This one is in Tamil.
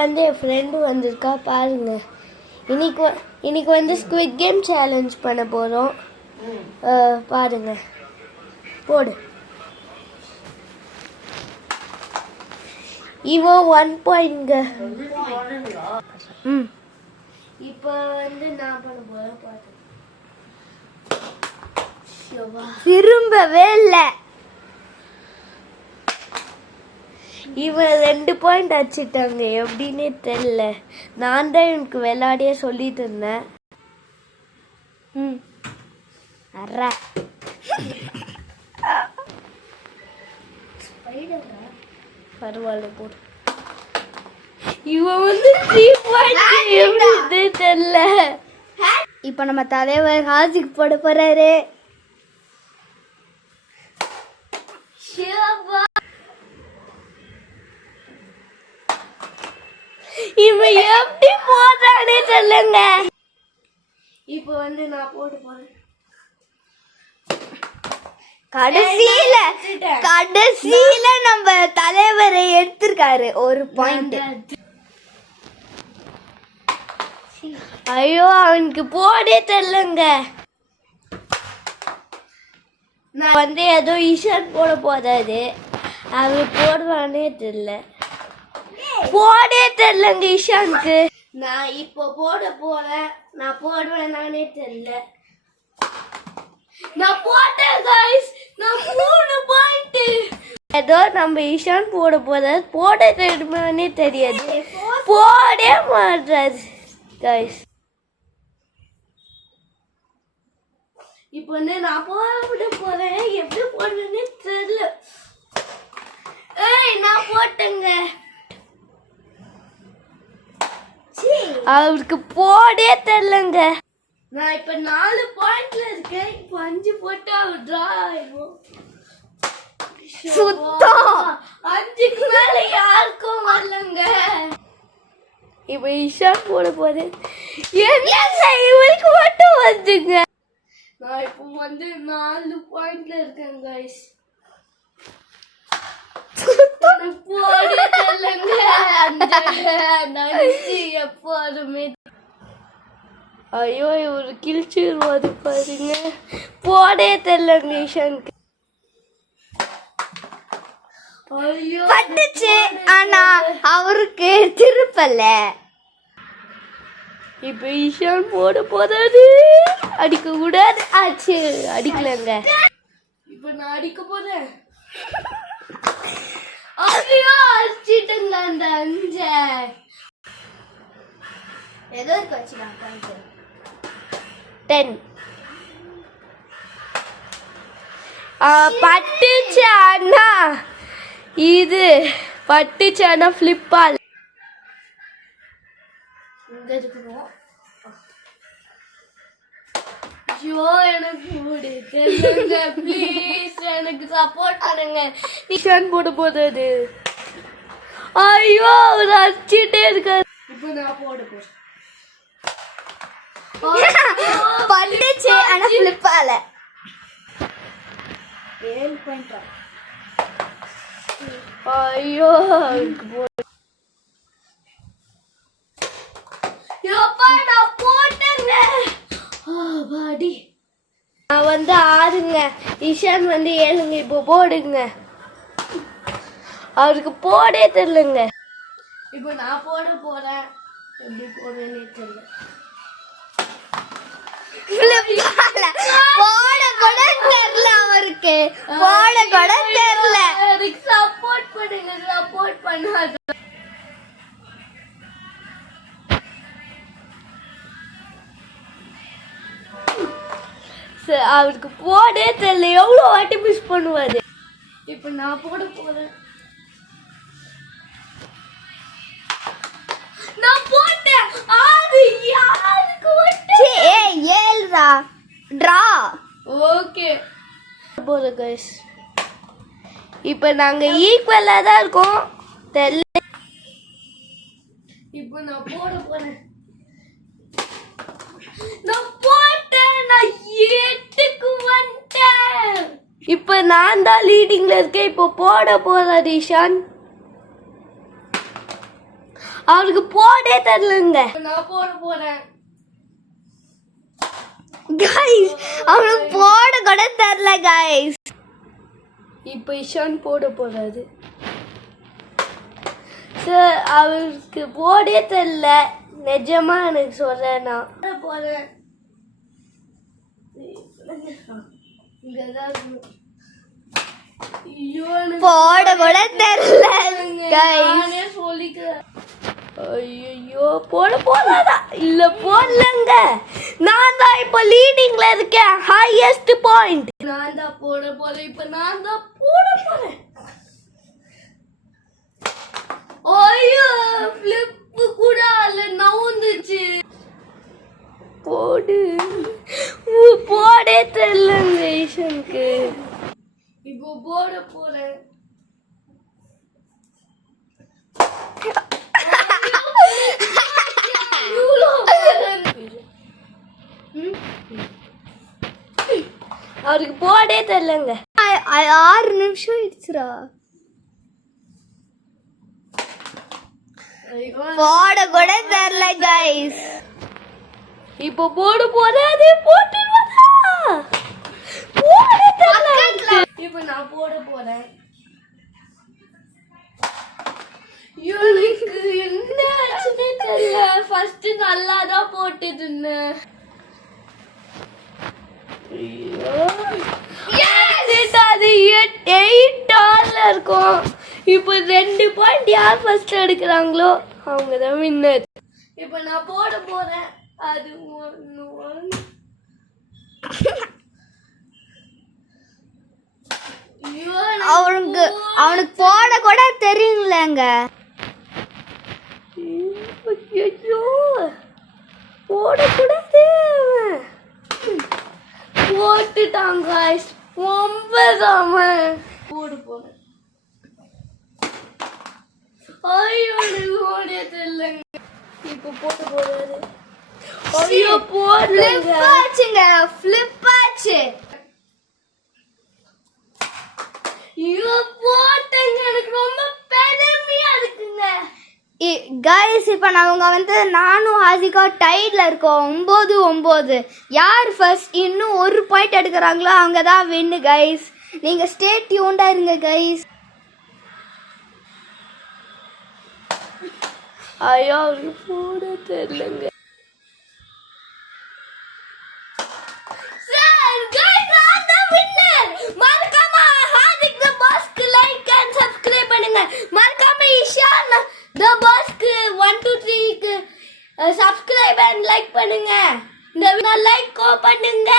வந்து என் ஃப்ரெண்டு வந்திருக்கா பாருங்க. இன்னைக்கு வந்து ஸ்குவிட் கேம் சேலஞ்ச் பண்ண போகிறோம். பாருங்க, போடு. இவன் 1 பாயிண்ட்ங்க. இப்போ வந்து நான் பண்ண போகிறேன். பாருங்க, திரும்பவே இல்லை. இவன் 2 பாயிண்ட் அடிச்சிட்டாங்க. எப்படின்னே தெரியல. நான் தான் எனக்கு விளையாடியே சொல்லிட்டு இருந்தேன். பரவாயில்ல, போடு. இவன் வந்து 3 பாயிண்ட் எப்படி தெரியல. இப்ப நம்ம தலைவர் ஹாஜிக்கு போட போறாரு. இவன் எப்படி போடுறானே சொல்லுங்க. இப்போ வந்து நான் போட போறேன். கடைசியில நம்ம தலைவரை எடுத்திருக்காரு 1 பாயிண்ட். ஐயோ, அவனுக்கு போடே தெரியலங்க. நான் வந்து ஏதோ ஈஷான் போட போறாரு. அவன் போடுவானே தெரியல. போடே தெரியலங்க ஈஷானுக்கு. நான் இப்போ போட போறேன். நான் போடுவேன் நானே தெரியல. நான் போட்டேன் गाइस. நான் 3 பாயிண்ட். ஏதோ நம்ம ஈஷான் போட போறாரு. போட தெரியுமானே தெரியாது. போடே மாட்டாரு गाइस. இப்போ வந்து நான் போட போறேன். எப்படி போடுறேன்னு தெரியல. நான் போட்டேங்க. அவருக்கு போடே தெரியலங்க. நான் இப்ப 4 பாயிண்ட்ல இருக்கேன். இப்போ 5 போட்டு அவர் டிரா ஆயிடும். சுத்தம் 5க்கு மேல யாருக்கும் வரலங்க. இப்ப ஈஷான் போட போது என்ன இவருக்கு மட்டும் வந்துங்க. நான் இப்போ வந்து 4 பாயிண்ட்ல இருக்கேன் गाइस. போடே தெரியலங்க. நன்றி எப்போதுமே. ஐயோ, இவரு கிழிச்சிருவாரு பாருங்க. போடே தெரியலங்க ஈஷானுக்கு. ஐயோ, பட்டுச்சு. ஆனா அவருக்கு திருப்பல. இப்ப ஈஷான் போட போறாரு. அடிக்க கூடாது. ஆச்சு, அடிக்கலங்க. இப்ப நான் அடிக்க போறேன். ஐயோ, அடிச்சிட்டுங்க அந்த 5. ஏதோ இருக்கு வச்சுக்கலாம். 10 பட்டுச்சு. அண்ணா இது பட்டுச்சு. அண்ணா ஃபிளிப்பால் இங்க இருக்கணும். ஐயோ, எனக்கு போடுங்க ப்ளீஸ். எனக்கு சப்போர்ட் பண்ணுங்க. ஈஷான் போட போதாது. ஐயோ, அவர் அடிச்சிட்டே இருக்காரு. இப்போ நான் போட போறேன். பட்டுச்சு. ஆனா ஃபிளிப்பால 7 பாயிண்ட். ஐயோ, நான் போட்டேங்க. பாடி நான் வந்து 6ங்க. ஈஷான் வந்து 7ங்க. இப்போ போடுங்க. அவருக்கு போடே தெரியலங்க. இப்போ நான் போட போறேன். எப்படி போடுறேன்னு தெரியல. போட கூட தெரியல அவருக்கு. போட கூட தெரியல. எனக்கு சப்போர்ட் பண்ணுங்க. சப்போர்ட் பண்ணாத. அவருக்கு போடே தெரியல. எவ்வளவு வாட்டி மிஸ் பண்ணுவாரு. இப்ப நான் போட போறேன். நான் போட்டேன். 6 யாருக்கு வந்து 7 டிரா. ஓகே போற गाइस. இப்ப நாங்க ஈக்குவலா தான் இருக்கோம். தெரியல. இப்போ நான் போட போறேன். நான் போட்டேன். நான் 8க்கு வந்துட்டேன். இப்ப நான் தான் லீடிங்ல இருக்கேன். இப்போ போட போறாரு ஈஷான். அவருக்கு போடே தெரியலங்க. நான் போட போறேன் guys. அவனுக்கு போட கூட தெரியல guys. இப்போ இஷான் போட போறாரு. சார் அவருக்கு போடே தெரியல. நிஜமா எனக்கு சொல்றேன். நான் போறேன். போட கூட தெரியல நானே சொல்லிக்கிறேன். ஐயோ போட போறாதா இல்ல போடலங்க. நான் தான் இப்ப லீடிங்ல இருக்கேன். ஹையஸ்ட் பாயிண்ட் நான் தான் போட போறேன். இப்ப நான் தான் போட போறேன். ஐயோ ஃபிளிப் கூட அல்ல நவுந்துச்சு. போடு போடே தெரியலங்க ஈஷனுக்கு. இப்போ போட போறேன். அவருக்கு போடே தெரியலங்க. 6 நிமிஷம் ஆயிடுச்சுரா. போட கூட தெரியல கைஸ். இப்போ போட போறாரு. போட்டுருவாரா? போடே தெரியல. இப்போ நான் போட போறேன். எனக்கு என்ன ஆச்சுன்னே தெரியல. ஃபர்ஸ்ட் நல்லா தான் போட்டுட்டு இருந்தேன். அது 8 இருக்கும். இப்போ 2 பாயிண்ட் யார் ஃபர்ஸ்ட் எடுக்கிறாங்களோ அவங்க தான் வின்னர். இப்போ நான் போட போறேன். அது அவனுக்கு போட கூட தெரியுங்களேங்க. போடக்கூடாது. போட்டுட்டாங்க. 9 போடு போறேன். ஐயோ ஓட தெரியலங்க. இப்போ போட்டு போறாரு. ஐயோ போடுங்க. ஃபிளிப் ஆச்சு. ஐயோ போட்டங்க. எனக்கு ரொம்ப பெருமையா இருக்குங்க. கைஸ் இப்போ நாங்கள் நானும் ஹாசிகா டைட்ல இருக்கோம். 9-9. யார் ஃபர்ஸ்ட் இன்னும் 1 பாயிண்ட் எடுக்கிறாங்களோ அவங்க தான் வின்னு கைஸ். நீங்கள் ஸ்டே டியூன்டா இருங்க கைஸ். ஐயோ போட தெரியலங்க. மறக்காம இஷான் தி பாஸ்க்கு 1 2 3 க்கு சப்ஸ்கிரைப் அண்ட் லைக் பண்ணுங்க. இந்த லைக் பண்ணுங்க.